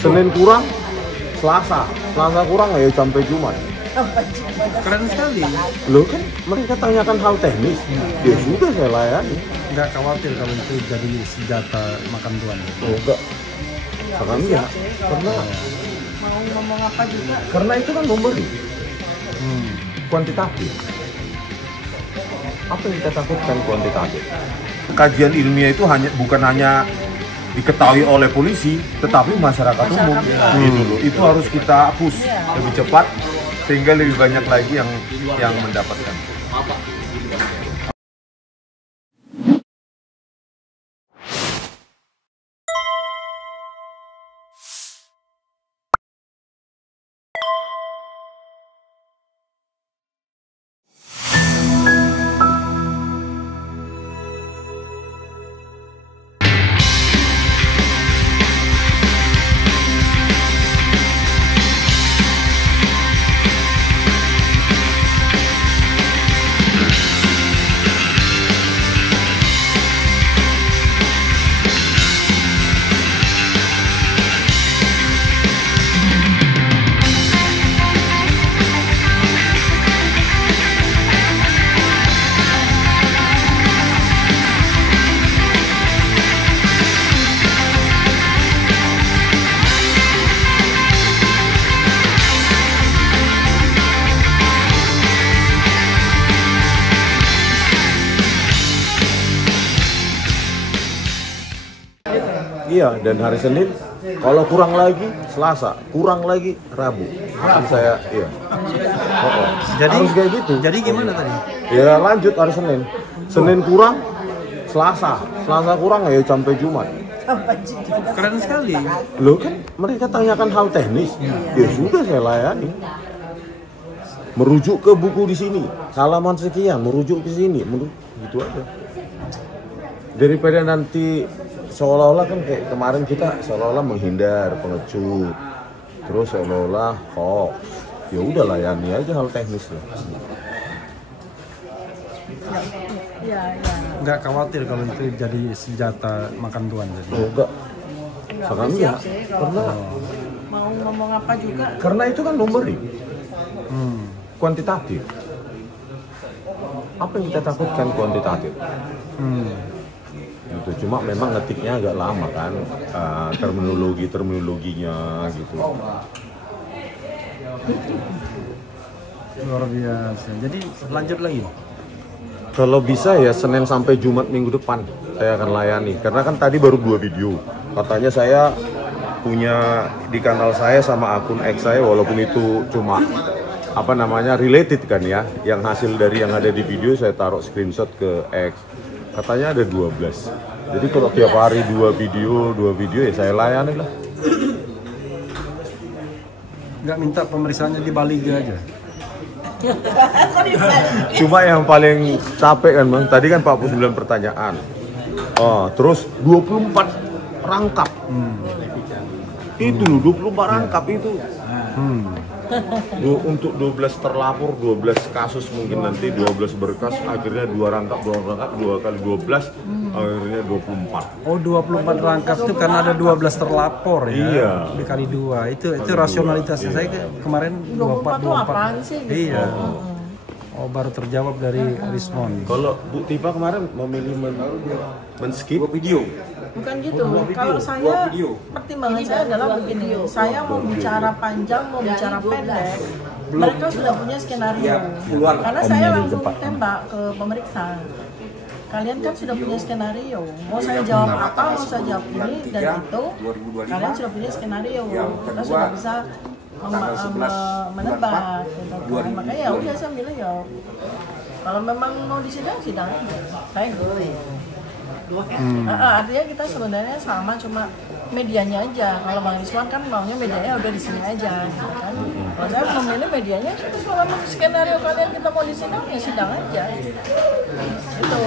Senin kurang, Selasa kurang ya sampai Jumat. Keren sekali. Loh kan mereka tanyakan hal teknis, ya sudah saya layani. Nggak khawatir kalau itu jadi senjata makan tuan. Oh, enggak, sekarang enggak, karena mau ngomong apa juga. karena itu kan memberi kuantitatif. Apa yang kita takutkan kuantitatif? Kajian ilmiah itu bukan hanya diketahui oleh polisi, tetapi masyarakat umum. Gitu loh. Itu harus kita push lebih cepat sehingga lebih banyak lagi yang mendapatkan. Iya, dan hari Senin kalau kurang lagi Selasa, kurang lagi Rabu. Akan saya Jadi harus kayak gitu. Jadi gimana tadi? Ya lanjut hari Senin. Senin kurang, Selasa kurang ya sampai Jumat. Keren sekali. Loh kan mereka tanyakan hal teknis, ya sudah saya layani. Merujuk ke buku di sini, halaman sekian, merujuk ke sini, gitu aja. Daripada nanti seolah-olah kan kayak kemarin kita seolah-olah menghindar, pengecut, terus seolah-olah hoax. Ya udah layani aja hal teknis lah. Iya. Nggak khawatir kalau itu jadi senjata makan tuan. Oh, enggak. Sekarang enggak. Sih, Karena mau ngomong apa juga. karena itu kan memberi kuantitatif. Apa yang kita takutkan kuantitatif? Gitu. Cuma memang ngetiknya agak lama kan, terminologinya gitu. Luar biasa. Jadi lanjut lagi. Kalau bisa ya Senin sampai Jumat minggu depan saya akan layani. Karena kan tadi baru 2 video. Katanya saya punya di kanal saya sama akun X saya, walaupun itu cuma related kan ya. Yang hasil dari yang ada di video saya taruh screenshot ke X. Katanya ada 12. Jadi kalau tiap hari 2 video ya saya layani lah. Nggak minta pemeriksaannya di Baliga aja. Cuma yang paling capek kan Bang, tadi kan 49 pertanyaan. Terus 24 rangkap. Itu loh 24 rangkap itu. Untuk 12 terlapor, 12 kasus mungkin nanti 12 berkas, akhirnya 2 rangkap, 2 kali 12, akhirnya 24. Oh 24 rangkap itu karena ada 12 terlapor ya? Iya. Dikali 2, itu rasionalitasnya. Saya kemarin 24 tuh apaan sih? Gitu. Iya. Oh baru terjawab dari Rismon. Kalau Bu Tifa kemarin memilih men-skip video. Bukan gitu. Kalau saya pertimbangan saya adalah begini. Saya mau bicara panjang, mau bicara pendek. Mereka sudah punya skenario. Karena saya langsung tembak ke pemeriksa. Kalian kan sudah punya skenario. Mau saya jawab apa, mau saya jawab ini dan itu. Kalian sudah punya skenario. Kita sudah bisa menebak gitu kan. Makanya ya udah saya bilang ya kalau memang mau disidang aja. Saya gitu. Artinya kita sebenarnya sama, cuma medianya aja. Kalau Bang Risman kan maunya medianya udah di sini aja gitu kan. Kalau saya memilih medianya, kalau skenario kalian kita mau disidang ya sidang aja. Itu.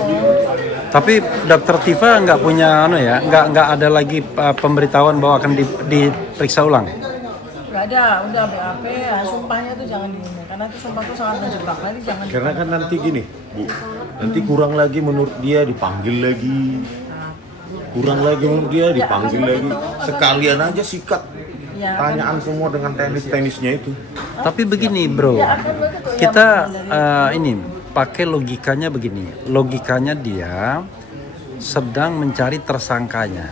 Tapi Dr. Tifa nggak punya nggak ada lagi pemberitahuan bahwa akan diperiksa ulang. Nggak ada, udah BAP, sumpahnya tuh jangan diingat. Karena itu sumpah tuh sangat menjebak, lagi jangan. Karena kan nanti gini, Bu, nanti kurang lagi menurut dia dipanggil lagi, kurang lagi menurut dia dipanggil lagi. Sekalian aja sikat Ya, tanyaan semua dengan teknisnya itu. Tapi begini bro, kita ini pakai logikanya begini. Logikanya dia sedang mencari tersangkanya.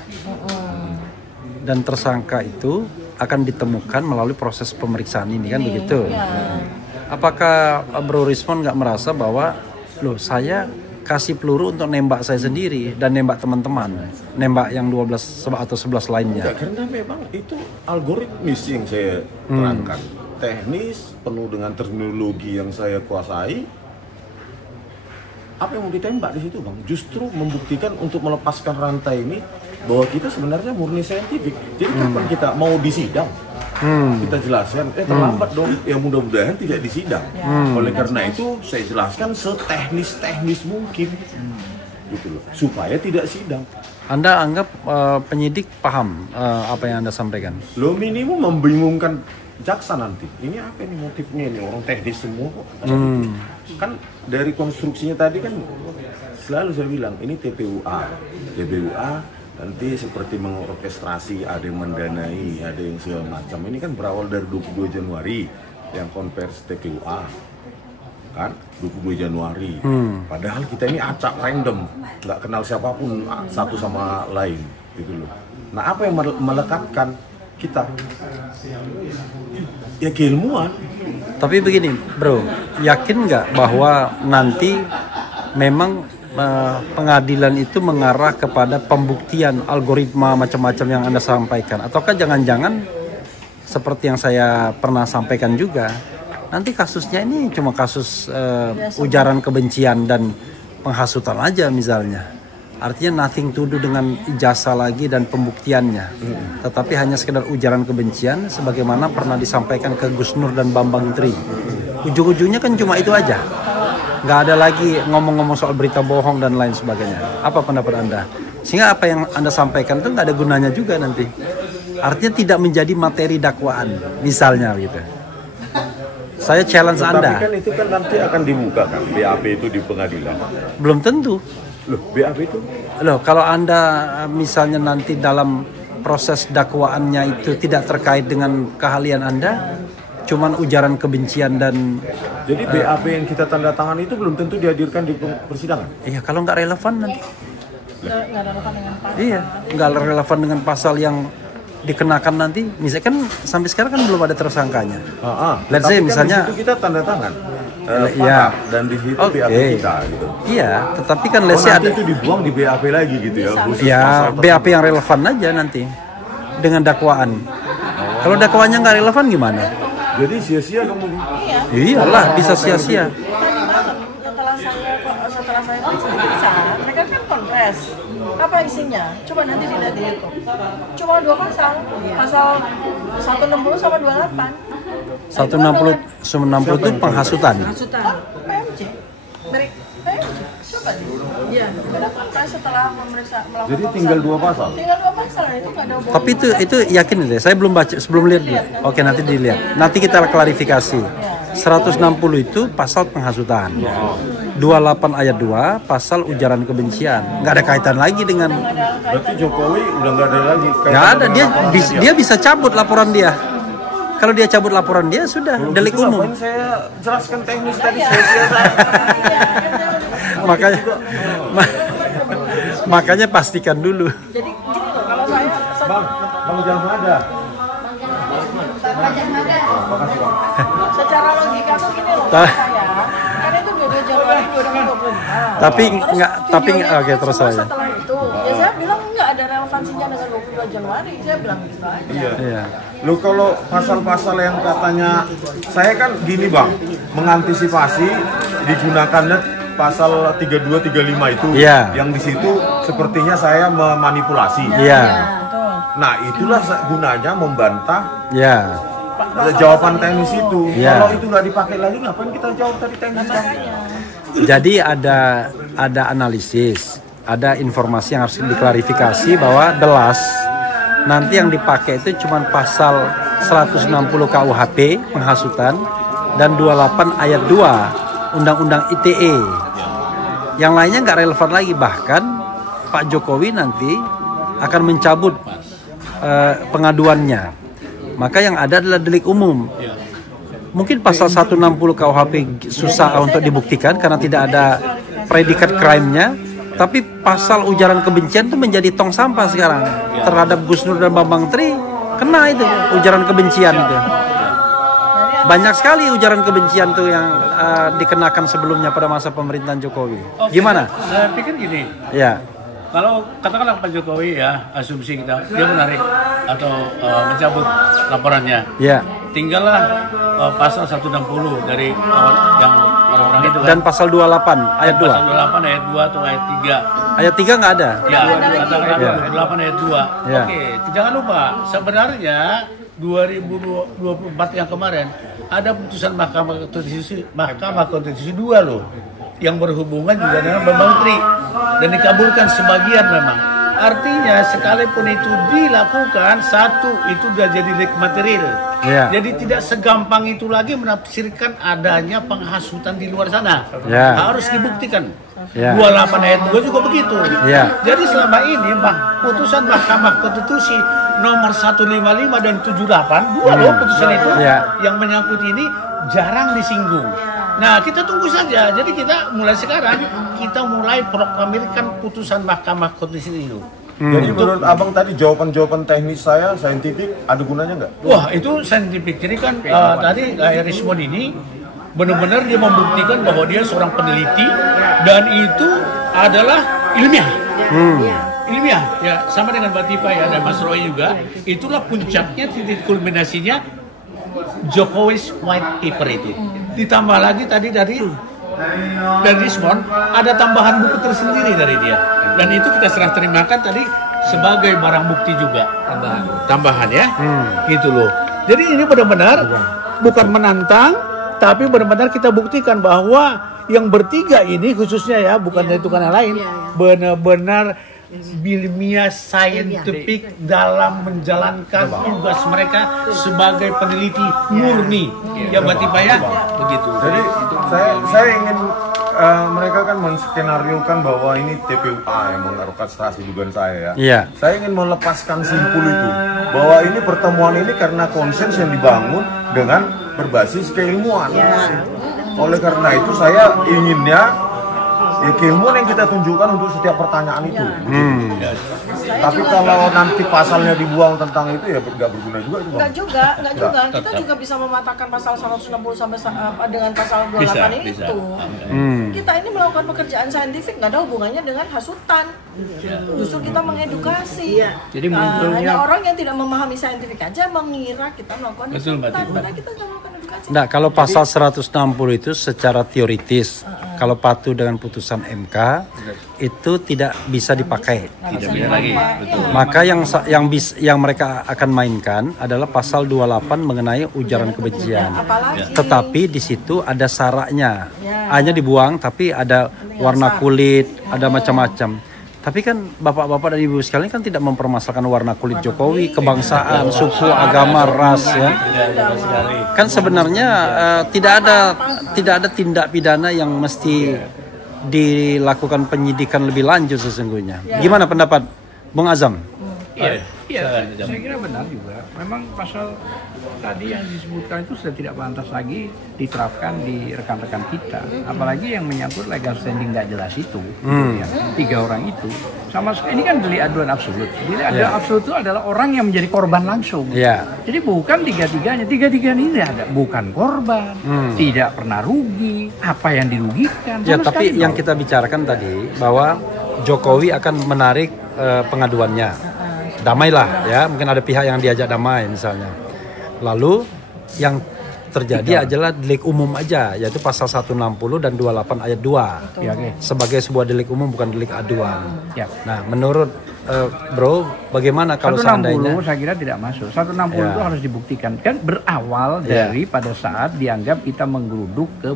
Dan tersangka itu akan ditemukan melalui proses pemeriksaan ini kan begitu. Apakah Bro Rismon nggak merasa bahwa loh saya kasih peluru untuk nembak saya sendiri dan nembak teman-teman, nembak yang 12 atau 11 lainnya? Ya, karena memang itu algoritmis yang saya terangkan. Teknis, penuh dengan terminologi yang saya kuasai. Apa yang mau ditembak di situ, Bang? Justru membuktikan untuk melepaskan rantai ini bahwa kita sebenarnya murni saintifik. Jadi kapan kita mau disidang? Kita jelaskan, terlambat dong. Ya mudah-mudahan tidak disidang. Oleh karena itu saya jelaskan seteknis-teknis mungkin, gitu loh, supaya tidak sidang. Anda anggap penyidik paham apa yang Anda sampaikan? Lo minimum membingungkan jaksa nanti. Ini apa nih motifnya, ini orang teknis semua kok. Kan dari konstruksinya tadi kan selalu saya bilang ini TPUA nanti seperti mengorkestrasi, ada yang mendanai, ada yang segala macam. Ini kan berawal dari 22 Januari yang konversi TPUA kan 22 Januari. Padahal kita ini acak random, nggak kenal siapapun satu sama lain gitu loh. Nah, apa yang melekatkan kita? Ya keilmuan. Tapi begini bro, yakin nggak bahwa nanti memang pengadilan itu mengarah kepada pembuktian algoritma macam-macam yang Anda sampaikan? Ataukah jangan-jangan seperti yang saya pernah sampaikan juga, nanti kasusnya ini cuma kasus ujaran kebencian dan penghasutan aja misalnya? Artinya nothing to do dengan ijazah lagi dan pembuktiannya, tetapi hanya sekedar ujaran kebencian sebagaimana pernah disampaikan ke Gus Nur dan Bambang Tri. Ujung-ujungnya kan cuma itu aja, nggak ada lagi ngomong-ngomong soal berita bohong dan lain sebagainya. Apa pendapat Anda? Sehingga apa yang Anda sampaikan itu nggak ada gunanya juga nanti. Artinya tidak menjadi materi dakwaan misalnya gitu. Saya challenge Anda. Tapi kan itu kan nanti akan dibuka kan BAP itu di pengadilan. Belum tentu. Loh, BAP itu? Loh, kalau Anda misalnya nanti dalam proses dakwaannya itu tidak terkait dengan keahlian Anda, cuman ujaran kebencian dan... Jadi BAP yang kita tanda tangan itu belum tentu dihadirkan di persidangan? Iya, kalau nggak relevan nanti. Nggak relevan dengan pasal. Iya, nggak relevan dengan pasal yang dikenakan nanti. Misalnya kan sampai sekarang kan belum ada tersangkanya. Let's say kan misalnya... di situ kita tanda tangan. Iya. Dan di situ BAP kita gitu. Iya, tetapi kan let's say nanti ada... itu dibuang di BAP lagi gitu ya? Khusus Ya, pasal BAP yang relevan aja nanti dengan dakwaan. Kalau dakwaannya nggak relevan gimana? Jadi sia-sia kamu? Iyalah, bisa sia-sia. Setelah saya periksa, mereka kan konfes. Apa isinya? Coba nanti dilihat di YouTube. Cuma 2 pasal. Pasal 160 sama 28. 160 itu penghasutan. PMJ. PMJ. Coba deh. Iya. Kan setelah memeriksa melakukan Jadi tinggal 2 pasal? Tinggal 2 pasal, itu nggak ada hubungan. Tapi itu yakin deh, saya belum baca, sebelum lihat dulu. Oke, nanti dilihat. Nanti kita klarifikasi. 160 itu pasal penghasutan. 28 ayat 2 pasal ujaran kebencian. Nggak ada kaitan lagi dengan... Berarti Jokowi udah nggak ada lagi kaitan. Nggak ada, dia bisa cabut laporan dia. Kalau dia cabut laporan dia sudah delik umum. Saya jelaskan teknis tadi sia-sia. Makanya pastikan dulu. Jadi gini loh, kalau saya Bang jangan ada. secara logika tuh gini loh, saya karena itu 22 Januari 2024. Tapi oke, terus saya. Setelah itu, ya saya bilang nggak ada relevansinya dengan 22 Januari, saya bilang gitu aja. Iya. Lu kalau pasal-pasal yang katanya saya kan gini Bang, mengantisipasi digunakannya pasal 32 35 itu yang di situ sepertinya saya memanipulasi. Iya. Nah, itulah gunanya membantah jawaban teknis itu. Kalau itu nggak dipakai lagi ngapain kita jawab tadi teknis? Jadi ada analisis, ada informasi yang harus diklarifikasi bahwa the last nanti yang dipakai itu cuma pasal 160 KUHP penghasutan dan 28 ayat 2 Undang-Undang ITE. Yang lainnya nggak relevan lagi, bahkan Pak Jokowi nanti akan mencabut pengaduannya. Maka yang ada adalah delik umum. Mungkin pasal 160 KUHP susah untuk dibuktikan karena tidak ada predikat crime-nya, tapi pasal ujaran kebencian itu menjadi tong sampah sekarang. Terhadap Gus Nur dan Bambang Tri kena itu ujaran kebencian itu. Banyak sekali ujaran kebencian tuh yang dikenakan sebelumnya pada masa pemerintahan Jokowi. Gimana? Saya pikir gini. Ya. Kalau katakanlah Pak Jokowi ya, asumsi kita dia menarik atau mencabut laporannya. Ya. Tinggallah pasal 160 dari yang orang-orang itu kan. Dan pasal 28 ayat 2. Pasal 28 ayat 2 atau ayat 3. Ayat 3 nggak ada. Ya, katakanlah Ya. 28 ayat 2. Ya. Oke, jangan lupa sebenarnya 2024 yang kemarin ada putusan Mahkamah Konstitusi 2 loh yang berhubungan juga dengan Bambang Tri dan dikabulkan sebagian memang. Artinya sekalipun itu dilakukan, satu itu sudah jadi delik material. Ya. Jadi tidak segampang itu lagi menafsirkan adanya penghasutan di luar sana. Ya. Harus dibuktikan. Ya. 28 ayat 2 juga begitu. Ya. Jadi selama ini putusan Mahkamah Konstitusi nomor 155 dan 78, dua loh putusan itu Ya. yang menyangkut ini jarang disinggung. Nah, kita tunggu saja. Jadi kita mulai sekarang kita mulai proklamirkan putusan Mahkamah Konstitusi itu. Jadi menurut abang tadi jawaban-jawaban teknis saya, saintifik, ada gunanya nggak? Wah, itu saintifik. Jadi kan tadi Rismond ini benar-benar dia membuktikan bahwa dia seorang peneliti dan itu adalah ilmiah. Ilmiah, ya sama dengan Mbak Tipa ya dan Mas Roy juga. Itulah puncaknya, titik kulminasinya Jokowi's White Paper itu. Ditambah lagi tadi dari Rismond ada tambahan buku tersendiri dari dia. Dan itu kita serah terimakan tadi sebagai barang bukti juga. Tambahan ya. Gitu loh. Jadi ini benar-benar bukan menantang, tapi benar-benar kita buktikan bahwa yang bertiga ini khususnya ya, bukan itu karena lain, benar-benar ilmiah scientific dalam menjalankan tugas mereka sebagai peneliti murni. Ya Mbak Tipa ya, begitu. Jadi saya ingin mereka kan menskenariokan bahwa ini TPUA yang mengorkestrasi dugaan saya ya. Iya. Saya ingin melepaskan simpul itu bahwa ini pertemuan ini karena konsens yang dibangun dengan berbasis keilmuan. Oleh karena itu saya inginnya keilmuan yang kita tunjukkan untuk setiap pertanyaan itu. Tapi kalau nanti pasalnya dibuang tentang itu ya nggak berguna juga itu. Enggak juga. Kita juga bisa mematahkan pasal 160 sampai dengan pasal 28 Bisa. itu. Kita ini melakukan pekerjaan saintifik, nggak ada hubungannya dengan hasutan. Justru kita mengedukasi. Jadi munculnya hanya orang yang tidak memahami saintifik aja mengira kita melakukan hasutan. Padahal kita sudah melakukan edukasi. Nah, kalau pasal 160 itu secara teoritis, kalau patuh dengan putusan MK itu tidak bisa dipakai. tidak bisa lagi. Betul. Maka yang mereka akan mainkan adalah pasal 28 mengenai ujaran kebencian. Apalagi Tetapi di situ ada syaratnya. Hanya dibuang tapi ada warna kulit, ada macam-macam. Tapi kan bapak-bapak dan ibu sekalian kan tidak mempermasalahkan warna kulit Jokowi, kebangsaan, suku, agama, ras ya. Kan sebenarnya tidak ada tindak pidana yang mesti dilakukan penyidikan lebih lanjut sesungguhnya. Gimana pendapat Bung Azam? Iya, saya kira benar juga. Memang pasal tadi yang disebutkan itu sudah tidak pantas lagi diterapkan di rekan-rekan kita. Apalagi yang menyangkut legal standing nggak jelas itu. Ya, 3 orang itu. Sama ini kan delik aduan absolut. Delik aduan absolut itu adalah orang yang menjadi korban langsung. Jadi bukan tiga-tiganya. Tiga-tiganya ini bukan korban. Tidak pernah rugi. Apa yang dirugikan. Ya, tapi yang kita bicarakan tadi bahwa Jokowi akan menarik pengaduannya. Damailah ya, mungkin ada pihak yang diajak damai misalnya. Lalu yang terjadi adalah delik umum aja, yaitu pasal 160 dan 28 ayat 2. Sebagai sebuah delik umum bukan delik aduan. Nah, menurut Bro, bagaimana kalau 160 seandainya saya kira tidak masuk. 160 itu harus dibuktikan. Kan berawal dari pada saat dianggap kita menggeruduk ke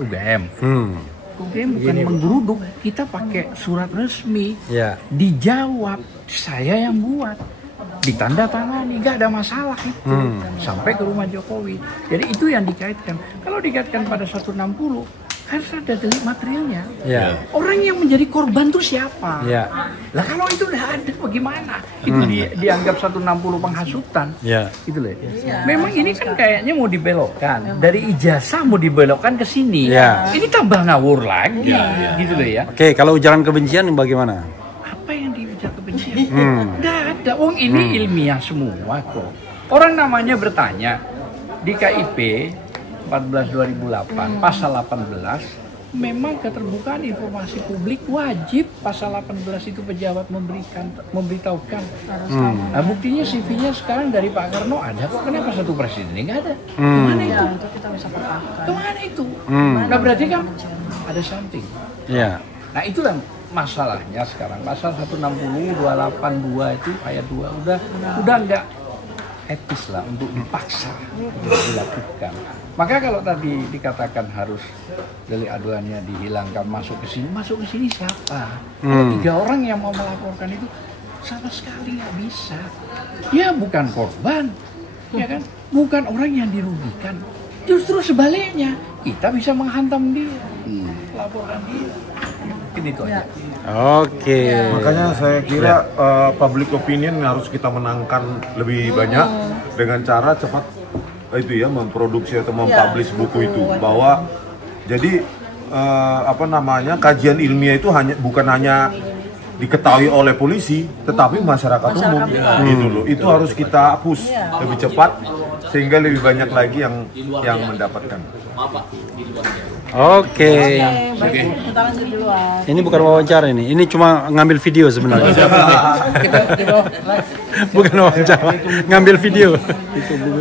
UGM. UGM bukan menggeruduk, kita pakai surat resmi. Dijawab saya yang buat, ditandatangani, nggak ada masalah itu, sampai ke rumah Jokowi. Jadi itu yang dikaitkan. Kalau dikaitkan pada 160, harus ada delik materialnya. Ya. Orang yang menjadi korban tuh siapa? Ya. Lah kalau itu udah ada bagaimana? Itu dianggap 160 penghasutan. Ya. Gitu loh. Memang ini kan kayaknya mau dibelokkan dari ijazah mau dibelokkan ke sini. Ya. Ini tambah ngawur lagi. Gitu loh ya. Oke, kalau ujaran kebencian bagaimana? Apa yang diujar kebencian? Nggak ada. Wong ini ilmiah semua kok. Orang namanya bertanya di KIP 14/2008 pasal 18 memang keterbukaan informasi publik wajib. Pasal 18 itu pejabat memberitahukan. Nah, buktinya CV-nya sekarang dari Pak Karno ada kok. Kenapa satu presiden ini nggak ada? Kemana itu? Itu kita bisa pakai. Kemana itu? Nah berarti kan ada something. Ya. Nah itulah masalahnya sekarang. Pasal 160 282 itu ayat 2 udah nggak etis lah untuk dipaksa untuk dilakukan. Maka kalau tadi dikatakan harus delik aduannya dihilangkan, masuk ke sini siapa? Kalau 3 orang yang mau melaporkan itu sama sekali nggak bisa. Dia bukan korban, ya kan? Bukan orang yang dirugikan. Justru sebaliknya, kita bisa menghantam dia, laporkan dia. Mungkin itu aja. Oke. Makanya saya kira public opinion harus kita menangkan lebih banyak dengan cara cepat itu ya memproduksi atau mempublish buku itu, bahwa jadi kajian ilmiah itu bukan hanya diketahui oleh polisi tetapi masyarakat umum gitu loh. Itu harus kita push lebih cepat sehingga lebih banyak lagi yang mendapatkan. Oke. Kita lanjut duluan. Ini bukan wawancara ini cuma ngambil video sebenarnya. Bukan wawancara, ngambil video.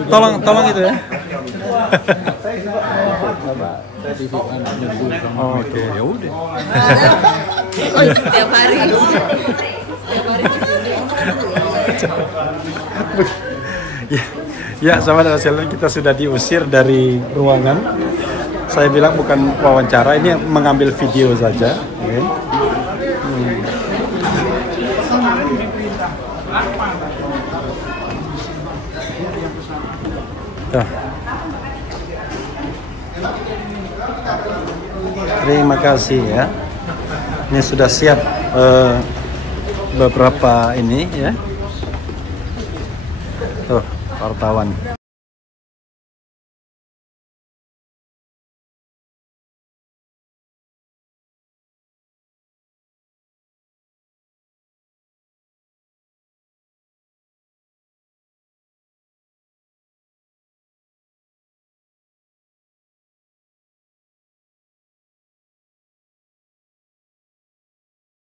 Tolong itu ya. Oke. Ya udah. Setiap hari. Ya, sama dengan sekalian kita sudah diusir dari ruangan. Saya bilang bukan wawancara, ini mengambil video saja. Okay. Terima kasih ya. Ini sudah siap beberapa ini ya. Tuh, wartawan.